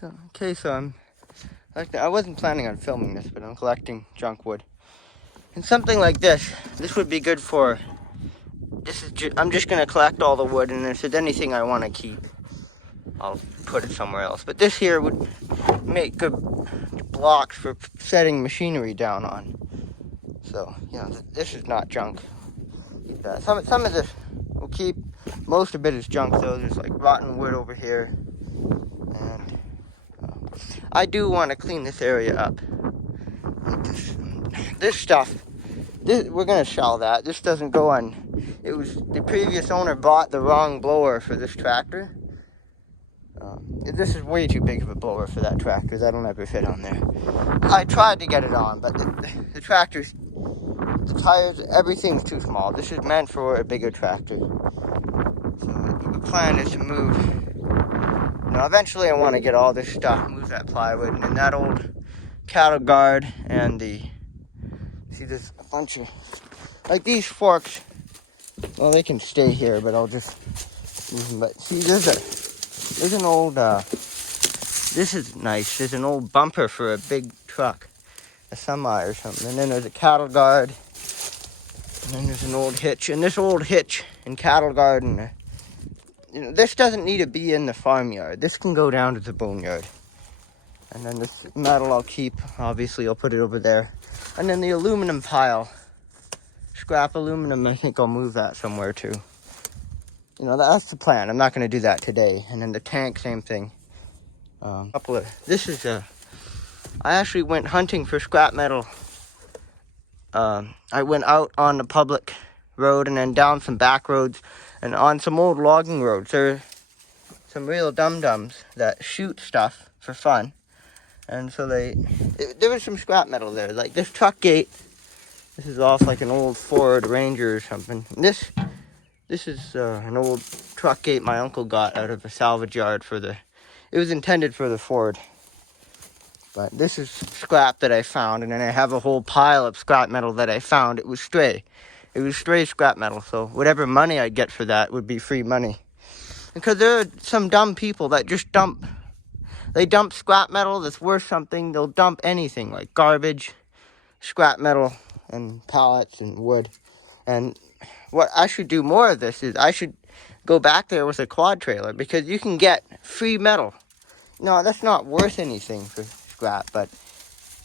So I wasn't planning on filming this, but I'm collecting junk wood. And something like this would be good for, I'm just gonna collect all the wood, and if there's anything I want to keep, I'll put it somewhere else. But this here would make good blocks for setting machinery down on. So, this is not junk. Keep that. Some of this we'll keep. Most of it is junk, though. There's like rotten wood over here. And I do want to clean this area up. This stuff, we're going to sell that. This doesn't go on. It was the previous owner bought the wrong blower for this tractor. This is way too big of a blower for that tractor. That'll never fit on there. I tried to get it on, but the tractor's, the tires, everything's too small. This is meant for a bigger tractor. So the plan is to move. Eventually I want to get all this stuff, move that plywood, and then that old cattle guard and see, there's a bunch of, like these forks, well, they can stay here, but I'll just move them. But see, there's an old, this is nice. There's an old bumper for a big truck, a semi or something. And then there's a cattle guard. And then there's an old hitch. And this old hitch and cattle guard, and this doesn't need to be in the farmyard. This can go down to the boneyard. And then this metal I'll keep. Obviously, I'll put it over there. And then the aluminum pile, scrap aluminum, I think I'll move that somewhere too. That's the plan. I'm not going to do that today. And then the tank, same thing. I actually went hunting for scrap metal. I went out on the public road and then down some back roads and on some old logging roads. There are some real dum-dums that shoot stuff for fun. And so there was some scrap metal there. Like this truck gate, this is off like an old Ford Ranger or something. And this is an old truck gate my uncle got out of a salvage yard it was intended for the Ford. But this is scrap that I found, and then I have a whole pile of scrap metal that I found. It was stray scrap metal, so whatever money I get for that would be free money. Because there are some dumb people that just dump scrap metal that's worth something. They'll dump anything, like garbage, scrap metal, and pallets and wood. And what I should do more of this is I should go back there with a quad trailer, because you can get free metal. No, that's not worth anything for scrap, but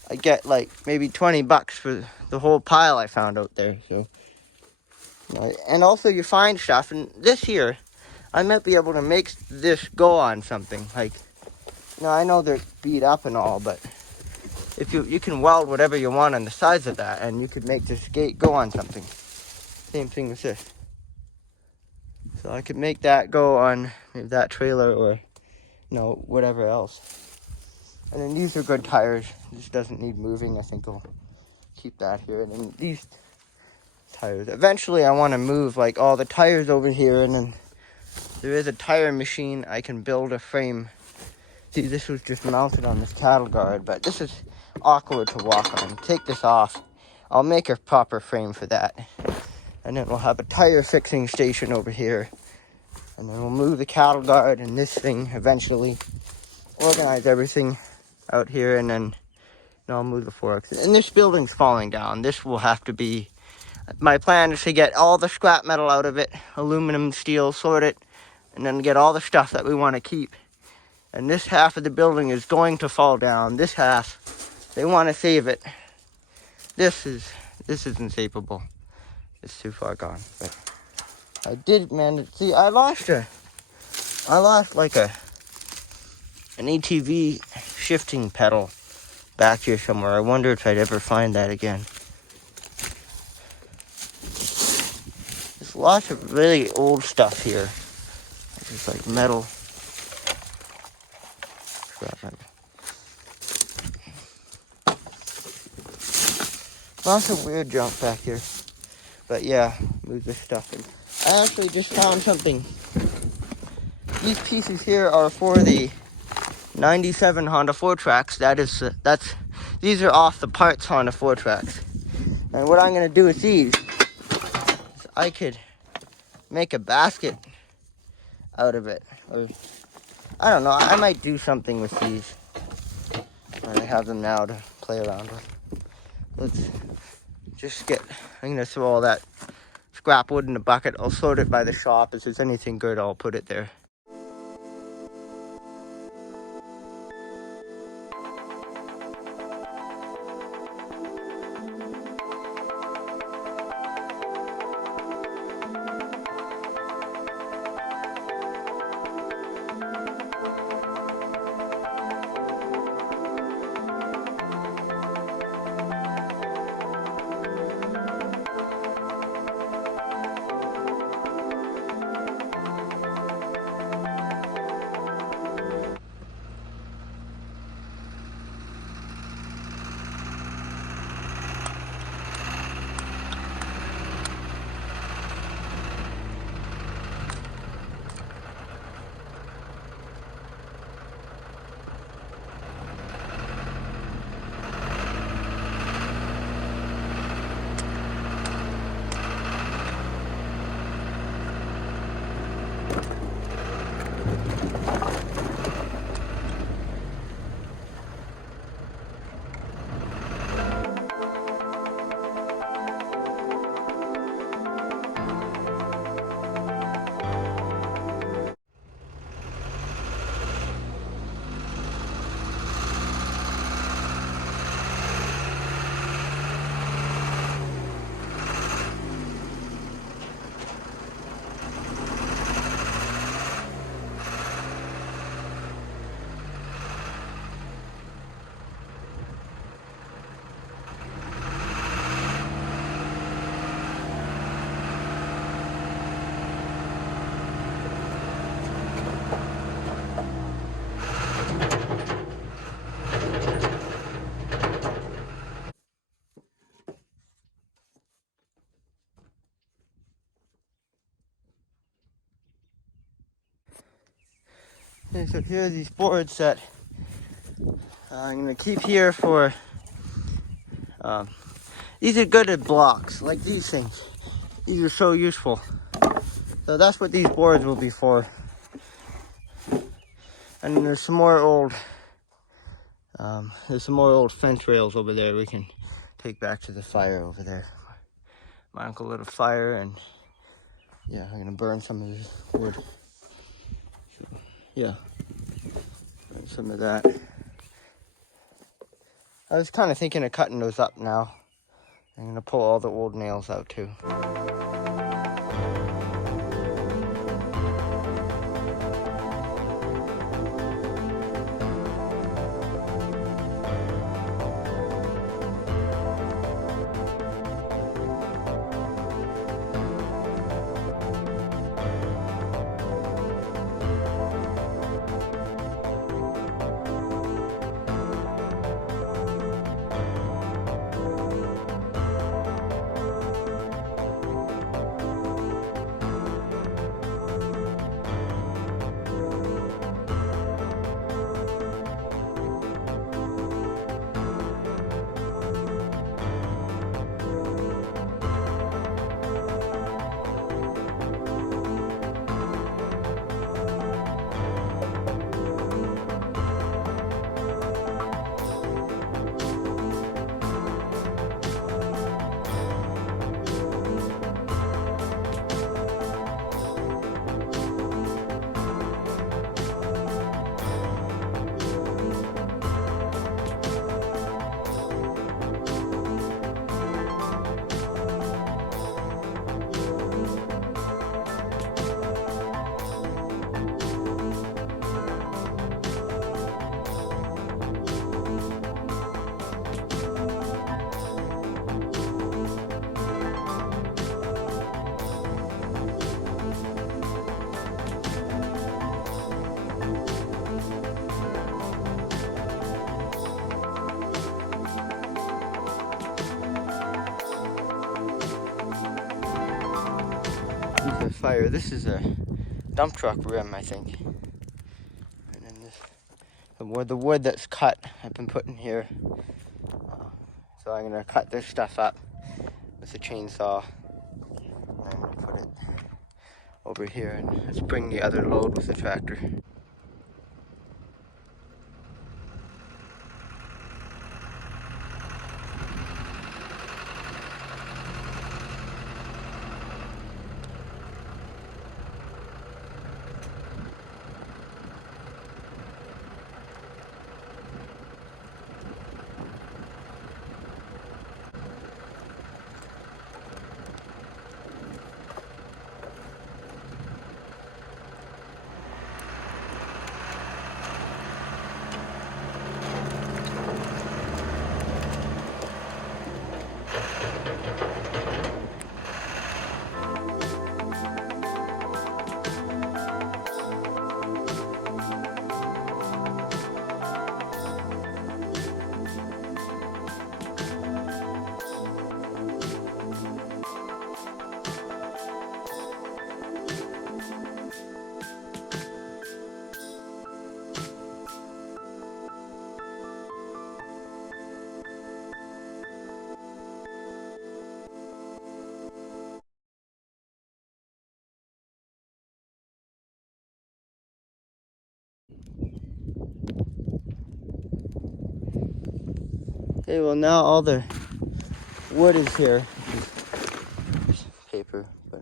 I get like maybe $20 for the whole pile I found out there. So, and also you find stuff, and this here, I might be able to make this go on something. Like, I know they're beat up and all, but if you can weld whatever you want on the sides of that, and you could make this gate go on something. Same thing with this. So I could make that go on maybe that trailer or whatever else. And then these are good tires. This doesn't need moving. I think I'll keep that here. And then these tires. Eventually I want to move like all the tires over here, and then there is a tire machine. I can build a frame. See, this was just mounted on this cattle guard, but this is awkward to walk on. Take this off. I'll make a proper frame for that. And then we'll have a tire fixing station over here. And then we'll move the cattle guard and this thing eventually. Organize everything out here, and then I'll move the forks. And this building's falling down. This will have to be... My plan is to get all the scrap metal out of it, aluminum, steel, sort it, and then get all the stuff that we want to keep. And this half of the building is going to fall down. This half, they want to save it. This isn't savable. It's too far gone. But I did manage. See, I lost like an ATV shifting pedal back here somewhere. I wonder if I'd ever find that again. There's lots of really old stuff here. It's like metal. Lots of weird junk back here. But yeah, move this stuff in. I actually just found something. These pieces here are for the 97 Honda 4Tracs. These are off the parts Honda 4Tracs. And what I'm going to do with these is I could make a basket out of it. I don't know, I might do something with these. I have them now to play around with. Let's just I'm gonna throw all that scrap wood in a bucket. I'll sort it by the shop. If there's anything good, I'll put it there. Okay, so here are these boards that I'm gonna keep here for, these are good at blocks, like these things. These are so useful. So that's what these boards will be for. And then there's some more old fence rails over there we can take back to the fire over there. My uncle lit a fire, and yeah, I'm gonna burn some of this wood. So, yeah, burn some of that. I was kind of thinking of cutting those up now. I'm gonna pull all the old nails out too. Fire. This is a dump truck rim, I think. And then the wood that's cut, I've been putting here. So I'm gonna cut this stuff up with a chainsaw and put it over here, and let's bring the other load with the tractor. Okay, well now all the wood is here. This paper, but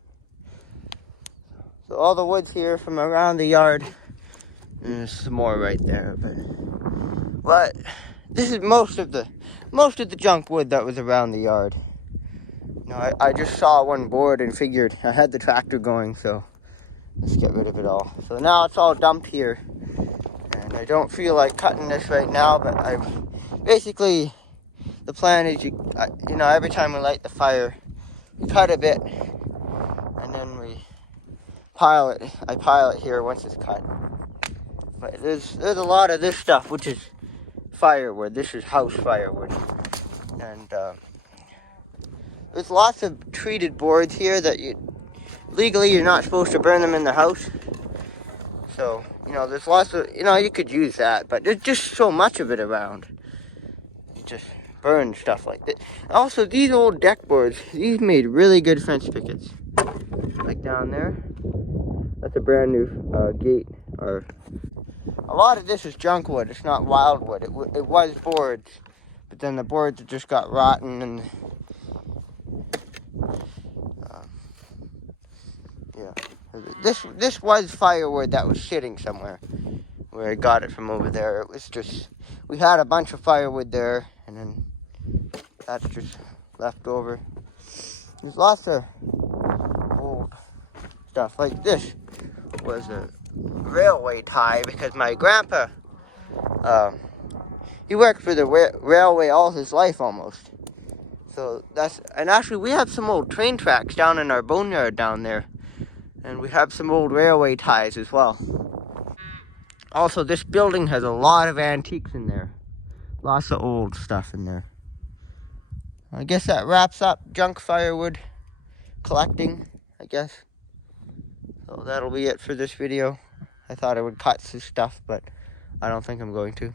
so all the wood's here from around the yard. And there's some more right there, but this is most of the junk wood that was around the yard. No, I just saw one board and figured I had the tractor going, so let's get rid of it all. So now it's all dumped here, and I don't feel like cutting this right now, but I basically, the plan is you know, every time we light the fire, we cut a bit, and then we pile it. I pile it here once it's cut. But there's a lot of this stuff, which is firewood. This is house firewood, and there's lots of treated boards here that legally you're not supposed to burn them in the house. So, you know, there's lots of, you know, you could use that, but there's just so much of it around. You just burn stuff like that. Also, these old deck boards, these made really good fence pickets. Like down there. That's a brand new gate. Or a lot of this is junk wood. It's not wildwood. It was boards, but then the boards just got rotten and yeah. This was firewood that was sitting somewhere where I got it from over there. It was just, we had a bunch of firewood there, and then that's just left over. There's lots of old stuff. Like this was a railway tie because my grandpa, he worked for the railway all his life almost. So and actually we have some old train tracks down in our boneyard down there. And we have some old railway ties as well. Also, this building has a lot of antiques in there. Lots of old stuff in there. I guess that wraps up junk firewood collecting, I guess. So that'll be it for this video. I thought I would cut some stuff, but I don't think I'm going to.